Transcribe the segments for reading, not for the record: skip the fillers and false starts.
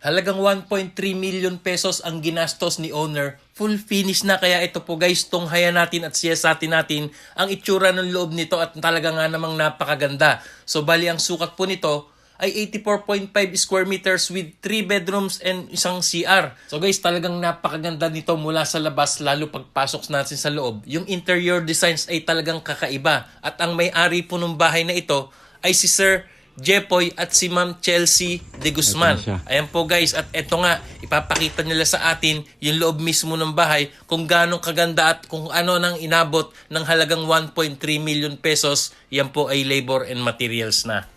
Halagang 1.3 million pesos ang ginastos ni owner. Full finish na, kaya ito po guys, tunghayan natin at siyasatin natin ang itsura ng loob nito at talaga nga namang napakaganda. So bali ang sukat po nito ay 84.5 square meters with 3 bedrooms and isang CR. So guys, talagang napakaganda nito mula sa labas, lalo pagpasok natin sa loob. Yung interior designs ay talagang kakaiba. At ang may-ari po ng bahay na ito ay si Sir Jepoy at si Ma'am Chelsea de Guzman. Ayan po guys, at eto nga, ipapakita nila sa atin yung loob mismo ng bahay, kung gaano kaganda at kung ano nang inabot ng halagang 1.3 million pesos. Yan po ay labor and materials na.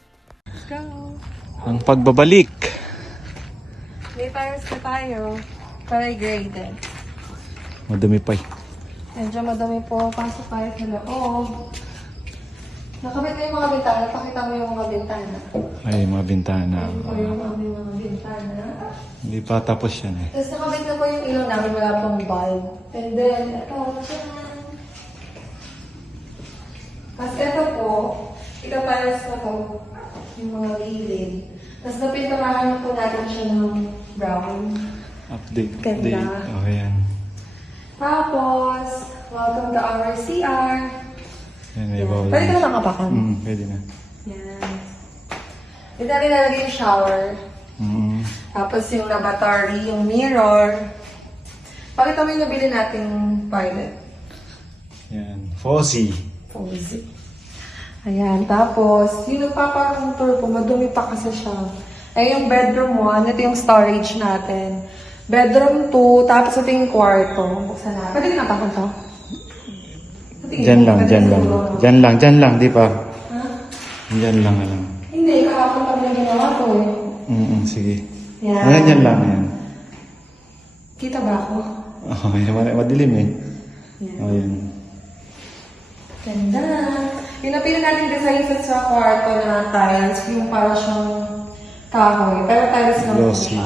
Let's go! Ang pagbabalik. May tires na tayo para graded. Madumi pa eh. Medyo madami po. Pasok tayo sa loob. Nakabit na yung mga bintana. Pakita mo yung mga bintana. Ay, mga bintana. Ito yung mga bintana. Hindi pa tapos yan eh. Tapos nakabit na po yung ilaw namin. Wala pong bulb. And then, ito. Tapos ito po, ikapalas na po yung mga gilid. Tapos napinturahan na po natin siya ng brown. Update. Ganda. Update. Oh, yan. Tapos, welcome to our CR. Yan, may bawal. Pwede ka na nakapakan. Pwede na. Yan. Dito natin nalagay yung shower. Tapos yung lavatory, yung mirror. Pakita mo yung nabili nating toilet. Yan. Fuzzy. Cozy. Ayan. Tapos, yung nagpaparang tour po, madumi pa kasi siya. Ay, yung bedroom 1, ito yung storage natin. Bedroom 2, tapos ito yung kwarto. Buksan natin. Pwede ka napakan to? Dyan lang, dyan lang. Dyan lang, dyan lang, di pa. Ha? Dyan lang, alam. Hindi, kahapon kami na ginawa to eh. Sige. Yan. Ayan, dyan lang, yan. Kita ba ako? Oh, yan, madilim eh. Yan. Oh, yan. Ganda. Yung napili natin design sa kwarto na tiles, yung para siyang kahoy. Pero tiles lang po Glossy. siya.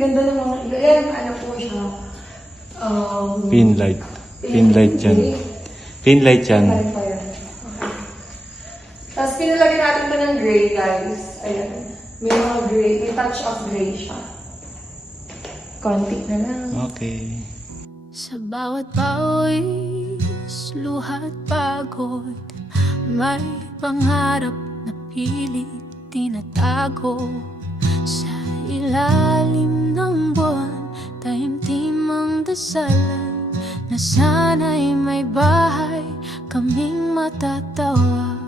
Ganda ng mga, ayan, ano po siya. Pin light. Pin light yan. Pin light yan. Okay. Tapos pinalagyan natin ito ng gray, guys. Ayan. May mga gray, may touch of gray siya. Konti na lang. Okay. Sa bawat pawis, luha at pagod, may pangarap na pilit tinatago. Sa ilalim ng buwan, taimtim ang dasalan, na sana'y may bahay kaming matatawag.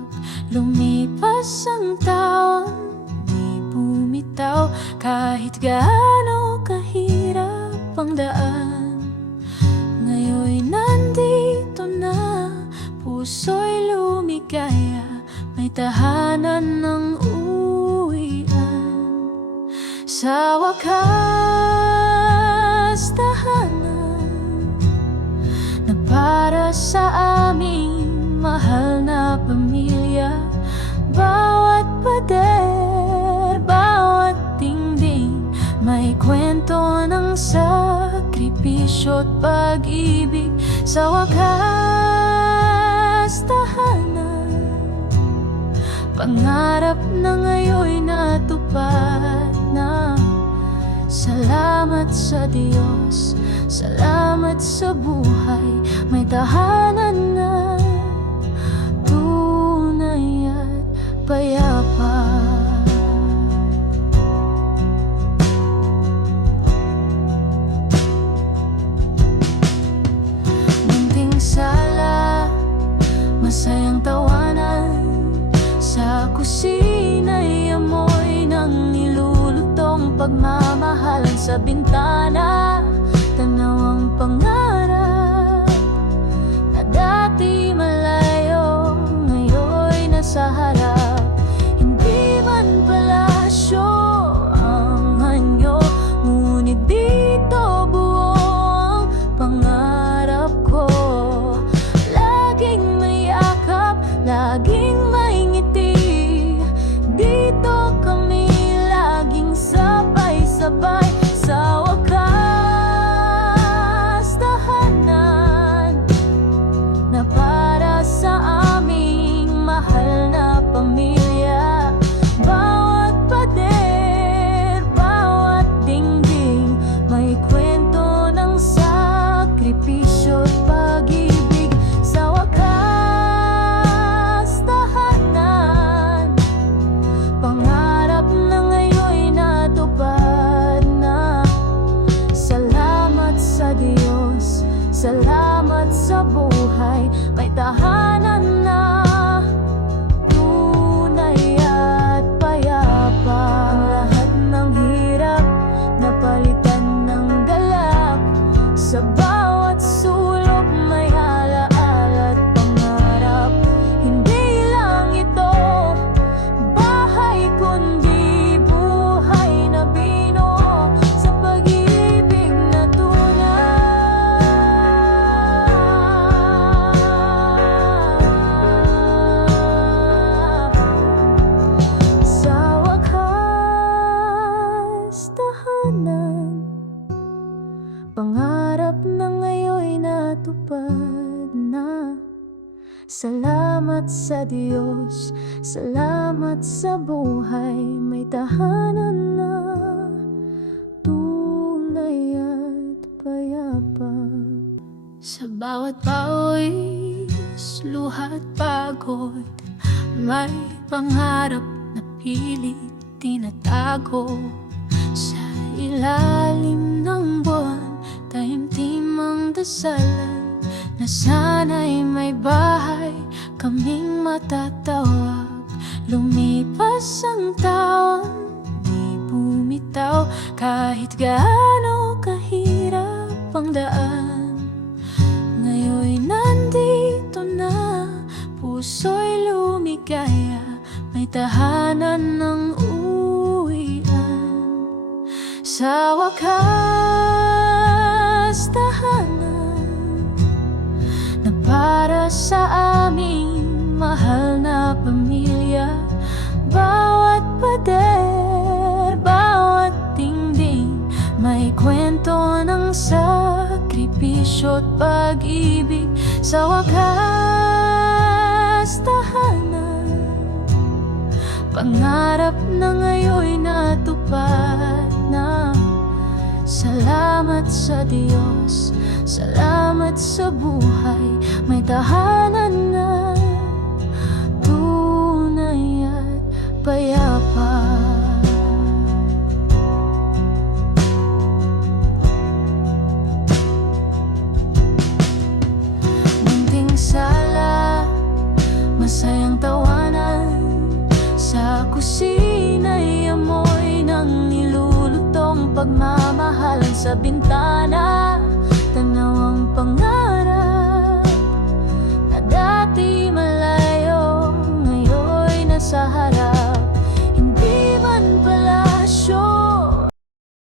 Lumipas ang taon, di bumitaw, kahit gaano kahirap ang daan. Ngayon'y nandito na, puso'y lumigaya, may tahanan ng uwian. Sa wakas, tahanan na para sa aming mahal na pamilya. Bawat pader, bawat dingding, may kwento ng sakripisyo at pag-ibig. Sa wakas, tahanan, pangarap na ngayon'y natupad na. Salamat sa Diyos, salamat sa buhay, may tahanan na tunay at payapa. Munting sala, masayang tawanan, sa kusina'y amoy ng nilulutong pagmamahalan. Sa bintana, tanaw ang pangarap na dati malayo, ngayon'y nasa harap. Hindi man palasyo ang anyo, ngunit dito buo ang pangarap ko. Laging may yakap, laging may ngiti, dito kami laging sabay-sabay. Sa wakas, tahanan natupad na. Salamat sa Diyos, salamat sa buhay, may tahanan na tunay at payapa. Sa bawat pawis, luha at pagod, may pangarap na pilit tinatago. Sa ilalim ng buwan, taimtim ang dasalan, na sana'y may bahay kaming matatawag. Lumipas ang taon, di bumitaw, kahit gaano kahirap ang daan. Ngayon'y nandito na, puso'y lumigaya, may tahanan ng uwian. Sa wakas, tahanan na para sa aming mahal na pamilya. Bawat pader, bawat dingding, may kwento ng sakripisyo at pag-ibig. Sa wakas, tahanan, pangarap na ngayon'y natupad na. Salamat sa Diyos, salamat sa buhay, may tahanan na tunay at payapa. Munting sala, masayang tawanan, sa kusina'y amoy ng nilulutong pagmamahalan. Sa bintana, tanaw ang pangarap na dati malayo, ngayon'y nasa harap.